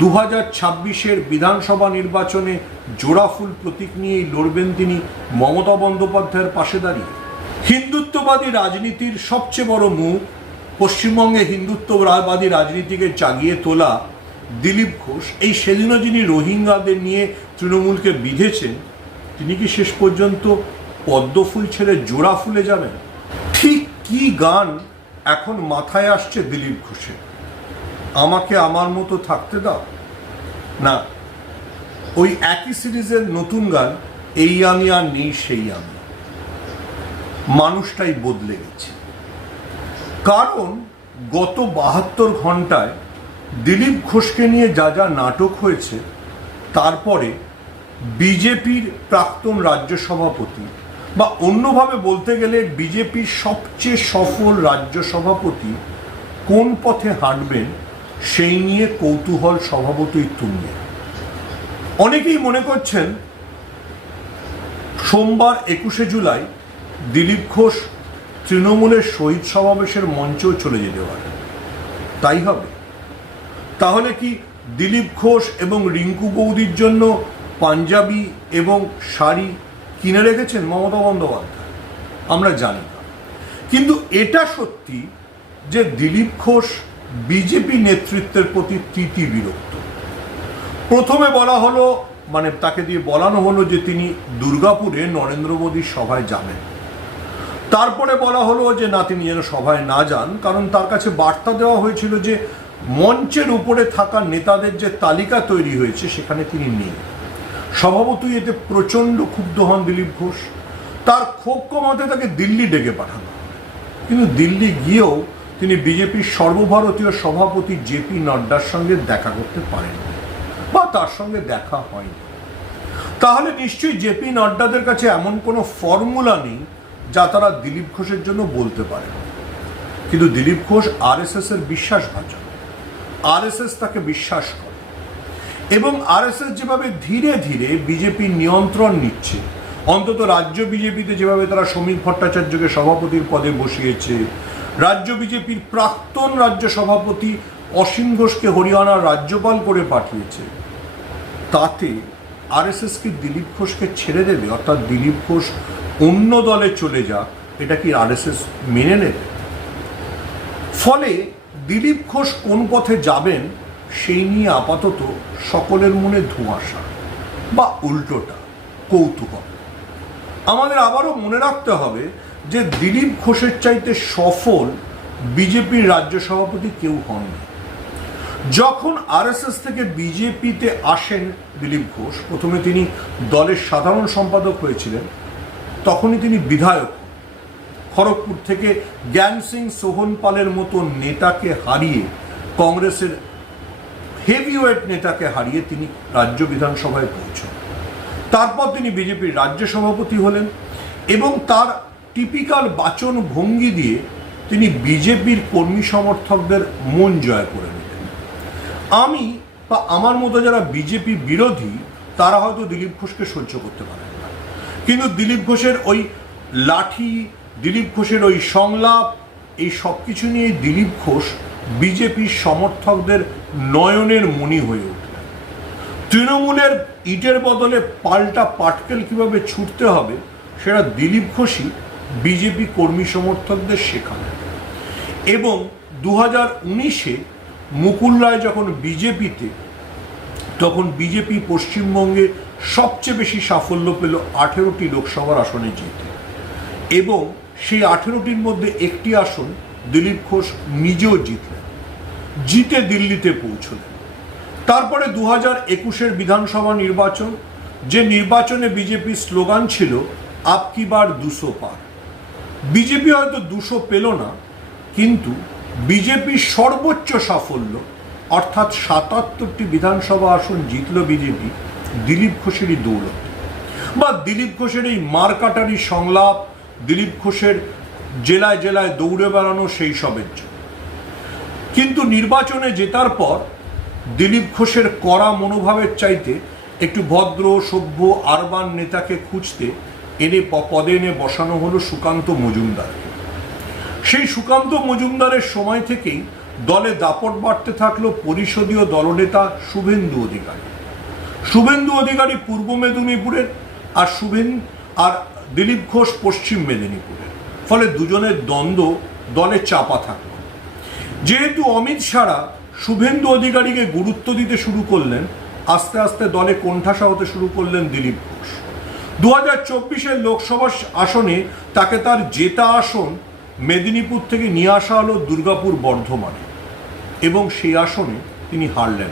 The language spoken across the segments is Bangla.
দু হাজার ছাব্বিশের বিধানসভা নির্বাচনে জোড়াফুল প্রতীক নিয়েই লড়বেন তিনি মমতা বন্দ্যোপাধ্যায়ের পাশে দাঁড়িয়ে। হিন্দুত্ববাদী রাজনীতির সবচেয়ে বড় মুখ পশ্চিমবঙ্গে হিন্দুত্ববাদী রাজনীতিকে জাগিয়ে তোলা দিলীপ ঘোষ। এই সেদিনও যিনি রোহিঙ্গাদের নিয়ে তৃণমূলকে বিঁধেছেন, তিনি কি শেষ পর্যন্ত পদ্মফুল ছেড়ে জোড়া ফুলে যাবেন? ঠিক কি গান এখন মাথায় আসছে দিলীপ ঘোষের? আমাকে আমার মতো থাকতে দাও? না। ওই একই সিরিজের নতুন গান, এই আমি আর নেই সেই আমি। মানুষটাই বদলে গেছে। কারণ গত বাহাত্তর ঘন্টায় দিলীপ ঘোষকে নিয়ে যা যা নাটক হয়েছে, তারপরে বিজেপির প্রাক্তন রাজ্য সভাপতি বা অন্যভাবে বলতে গেলে বিজেপির সবচেয়ে সফল রাজ্য সভাপতি কোন পথে হাঁটবেন সেই নিয়ে কৌতূহল স্বভাবতই তুঙ্গে। অনেকেই মনে করছেন, সোমবার একুশে জুলাই দিলীপ ঘোষ তৃণমূলের শহীদ সমাবেশের মঞ্চেও চলে যেতে পারে তাই হবে। তাহলে কি দিলীপ ঘোষ এবং রিঙ্কু বৌদির জন্য পাঞ্জাবি এবং শাড়ি কিনে রেখেছেন মমতা বন্দ্যোপাধ্যায়? আমরা জানি না। কিন্তু এটা সত্যি যে দিলীপ ঘোষ বিজেপি নেতৃত্বের প্রতি তৃতি বিরক্ত। প্রথমে বলা হলো মানে তাকে দিয়ে বলানো হলো যে তিনি দুর্গাপুরে নরেন্দ্র মোদীর সভায় যাবেন। তারপরে বলা হলো যে না, তিনি যেন সভায় না যান, কারণ তার কাছে বার্তা দেওয়া হয়েছিল যে মঞ্চের উপরে থাকা নেতাদের যে তালিকা তৈরি হয়েছে, সেখানে তিনি নেই। স্বভাবতই এতে প্রচণ্ড ক্ষুব্ধ হন দিলীপ ঘোষ। তার ক্ষোভ কমাতে তাকে দিল্লি ডেকে পাঠানো। কিন্তু দিল্লি গিয়েও তিনি বিজেপির সর্বভারতীয় সভাপতি জেপি নাড্ডার সঙ্গে দেখা করতে পারেন বা তার সঙ্গে দেখা হয়নি। তাহলে নিশ্চয়ই জেপি নাড্ডাদের কাছে এমন কোনো ফর্মুলা নেই যা তারা দিলীপ ঘোষের জন্য বলতে পারে কিন্তু দিলীপ ঘোষ আর এস আরএসএস এর বিশ্বাসভাজন। আরএসএস তাকে বিশ্বাস করে। এবং আরএসএস যেভাবে ধীরে ধীরে বিজেপির নিয়ন্ত্রণ নিচ্ছে, অন্তত রাজ্য বিজেপিতে যেভাবে তারা সমীর ভট্টাচার্যকে সভাপতির পদে বসিয়েছে রাজ্য বিজেপির প্রাক্তন রাজ্য সভাপতি অসীম ঘোষকে হরিয়ানার রাজ্যপাল করে পাঠিয়েছে। তাতে আরএসএস কি দিলীপ ঘোষকে ছেড়ে দেবে, অর্থাৎ দিলীপ ঘোষ অন্য দলে চলে যাক, এটা কি আরএসএস মেনে নেবে? ফলে দিলীপ ঘোষ কোন পথে যাবেন, সেই নিয়ে আপাতত সকলের মনে ধোঁয়াশা বা উল্টোটা, কৌতূহল। আমাদের আবারও মনে রাখতে হবে যে দিলীপ ঘোষের চাইতে সফল বিজেপির রাজ্য সভাপতি কেউ হননি। যখন আরএসএস থেকে বিজেপিতে আসেন দিলীপ ঘোষ, প্রথমে তিনি দলের সাধারণ সম্পাদক হয়েছিলেন, তখনই তিনি বিধায়ক। খড়গপুর থেকে জ্ঞান সিং সোহন পালের মতো নেতাকে হারিয়ে, কংগ্রেসের হেভিওয়েট নেতাকে হারিয়ে তিনি রাজ্য বিধানসভায় পৌঁছন। তারপর তিনি বিজেপির রাজ্য সভাপতি হলেন এবং তার টিপিক্যাল বাচন ভঙ্গি দিয়ে তিনি বিজেপির কর্মী সমর্থকদের মন জয় করে নিতেন আমি বা আমার মতো যারা বিজেপি বিরোধী, তারা হয়তো দিলীপ ঘোষকে সহ্য করতে পারেন না। কিন্তু দিলীপ ঘোষের ওই লাঠি, দিলীপ ঘোষের ওই সংলাপ, এই সব কিছু নিয়ে দিলীপ ঘোষ বিজেপির সমর্থকদের নয়নের মণি হয়ে উঠলেন। তৃণমূলের ইটের বদলে পাল্টা পাটকেল কীভাবে ছুটতে হবে, সেটা দিলীপ ঘোষই বিজেপি কর্মী সমর্থকদের শেখালেন এবং দু হাজার উনিশে মুকুল রায় যখন বিজেপিতে, তখন বিজেপি পশ্চিমবঙ্গে সবচেয়ে বেশি সাফল্য পেল আঠেরোটি লোকসভার আসনে জিতে। এবং সেই আঠেরোটির মধ্যে একটি আসন দিলীপ ঘোষ নিজেও জিতলেন। জিতে দিল্লিতে পৌঁছলেন। তারপরে দু হাজার একুশের বিধানসভা নির্বাচন, যে নির্বাচনে বিজেপির স্লোগান ছিল আপকি বার দুশো পার। বিজেপি হয়তো দুশো পেল না, কিন্তু বিজেপির সর্বোচ্চ সাফল্য, অর্থাৎ সাতাত্তরটি বিধানসভা আসন জিতল বিজেপি, দিলীপ ঘোষেরই দৌলত। বা দিলীপ ঘোষের এই মারকাটারি সংলাপ, দিলীপ ঘোষের জেলায় জেলায় দৌড়ে বেড়ানো সেই সবের জন্য। কিন্তু নির্বাচনে জেতার পর দিলীপ ঘোষের কড়া মনোভাবের চাইতে একটু ভদ্র, সভ্য, আরবান নেতাকে খুঁজতে এনে পদে এনে বসানো হলো সুকান্ত মজুমদার। সেই সুকান্ত মজুমদারের সময় থেকেই দলে দাপট বাড়তে থাকল পরিষদীয় দলনেতা শুভেন্দু অধিকারী। শুভেন্দু অধিকারী পূর্ব মেদিনীপুরের আর শুভেন আর দিলীপ ঘোষ পশ্চিম মেদিনীপুরের। ফলে দুজনের দ্বন্দ্ব দলে চাপা থাকল। যেহেতু অমিত সারা শুভেন্দু অধিকারীকে গুরুত্ব দিতে শুরু করলেন, আস্তে আস্তে দলে কোণঠাসা হতে শুরু করলেন দিলীপ ঘোষ। দু হাজার চব্বিশের লোকসভা আসনে তাকে তার জেতা আসন মেদিনীপুর থেকে নিয়ে আসা হলো দুর্গাপুর বর্ধমানে। এবং সেই আসনে তিনি হারলেন।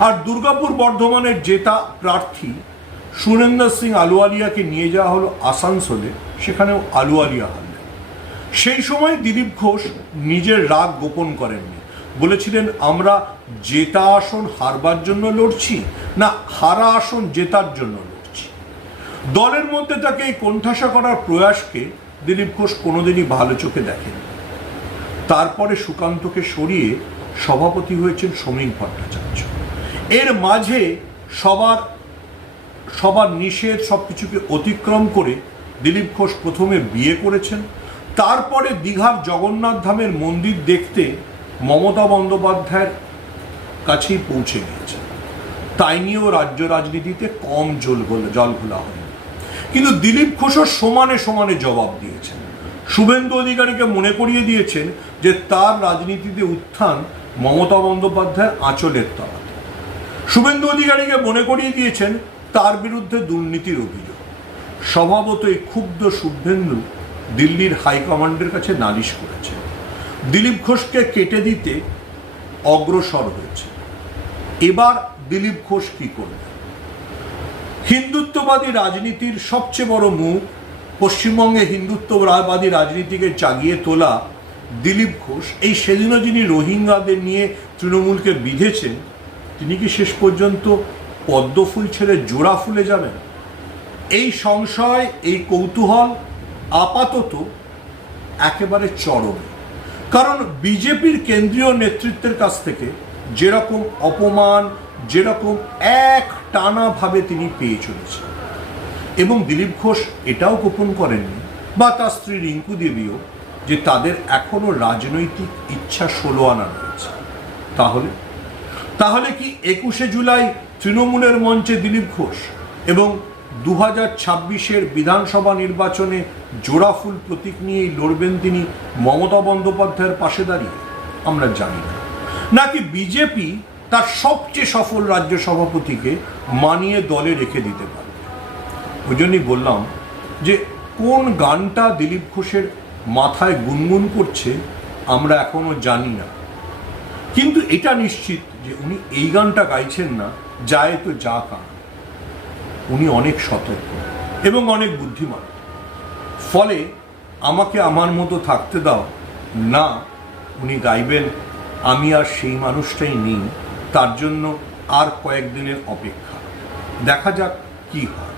আর দুর্গাপুর বর্ধমানের জেতা প্রার্থী সুরেন্দ্র সিং আলুয়ালিয়াকে নিয়ে যাওয়া হলো আসানসোলে, সেখানেও আলুয়ালিয়া হারলেন। সেই সময় দিলীপ ঘোষ নিজের রাগ গোপন করেননি। বলেছিলেন, আমরা জেতা আসন হারবার জন্য লড়ছি না, হারা আসন জেতার জন্য লড়ছি। দলের মধ্যে তাকে এই কোণঠাসা করার প্রয়াসকে দিলীপ ঘোষ কোনোদিনই ভালো চোখে দেখেন। তারপরে সুকান্তকে সরিয়ে সভাপতি হয়েছেন সমীর ভট্টাচার্য। এর মাঝে সবার সবার নিষেধ সব কিছুকে অতিক্রম করে দিলীপ ঘোষ প্রথমে বিয়ে করেছেন। তারপরে দীঘার জগন্নাথ ধামের মন্দির দেখতে মমতা বন্দ্যোপাধ্যায়ের কাছেই পৌঁছে গিয়েছেন। তাই নিয়েও রাজ্য রাজনীতিতে কম জল জল ঘোলা হয়নি। কিন্তু দিলীপ ঘোষও সমানে সমানে জবাব দিয়েছেন। শুভেন্দু অধিকারীকে মনে করিয়ে দিয়েছেন যে তার রাজনীতিতে উত্থান মমতা বন্দ্যোপাধ্যায়ের আঁচলের তলাতে। শুভেন্দু অধিকারীকে মনে করিয়ে দিয়েছেন তার বিরুদ্ধে দুর্নীতির অভিযোগ। স্বভাবতই ক্ষুব্ধ শুভেন্দু দিল্লির হাইকমান্ডের কাছে নালিশ করেছে দিলীপ ঘোষকে কেটে দিতে অগ্রসর হয়েছে। এবার দিলীপ ঘোষ কি করবে হিন্দুত্ববাদী রাজনীতির সবচেয়ে বড় মুখ পশ্চিমবঙ্গে হিন্দুত্ববাদী রাজনীতিকে জাগিয়ে তোলা দিলীপ ঘোষ। এই সেদিনও যিনি রোহিঙ্গাদের নিয়ে তৃণমূলকে বিঁধেছেন, তিনি কি শেষ পর্যন্ত পদ্মফুল ছেড়ে জোড়া ফুলে যাবেন? এই সংশয়, এই কৌতূহল আপাতত একেবারে চরমে। কারণ বিজেপির কেন্দ্রীয় নেতৃত্বের কাছ থেকে যেরকম অপমান যেরকম এক টানাভাবে তিনি পেয়ে চলেছেন। এবং দিলীপ ঘোষ এটাও গোপন করেননি, বা তার স্ত্রী রিঙ্কু দেবীও, যে তাদের এখনও রাজনৈতিক ইচ্ছা ষোলো আনা রয়েছে। তাহলে? তাহলে কি একুশে জুলাই তৃণমূলের মঞ্চে দিলীপ ঘোষ এবং দু হাজার ছাব্বিশের বিধানসভা নির্বাচনে জোড়াফুল প্রতীক নিয়েই লড়বেন তিনি মমতা বন্দ্যোপাধ্যায়ের পাশে দাঁড়িয়ে? আমরা জানি না। নাকি বিজেপি তার সবচেয়ে সফল রাজ্য সভাপতিকে মানিয়ে দলে রেখে দিতে পারে। ওই জন্যই বললাম যে, কোন গানটা দিলীপ ঘোষের মাথায় গুনগুন করছে আমরা এখনও জানি না। কিন্তু এটা নিশ্চিত যে, উনি এই গানটা গাইছেন না, যায় তো যা কান। উনি অনেক সতর্ক এবং অনেক বুদ্ধিমান। ফলে আমাকে আমার মতো থাকতে দাও। না, উনি গাইবেন, আমি আর সেই মানুষটাই নেই। তার জন্য আর কয়েকদিনের অপেক্ষা। দেখা যাক কি হয়।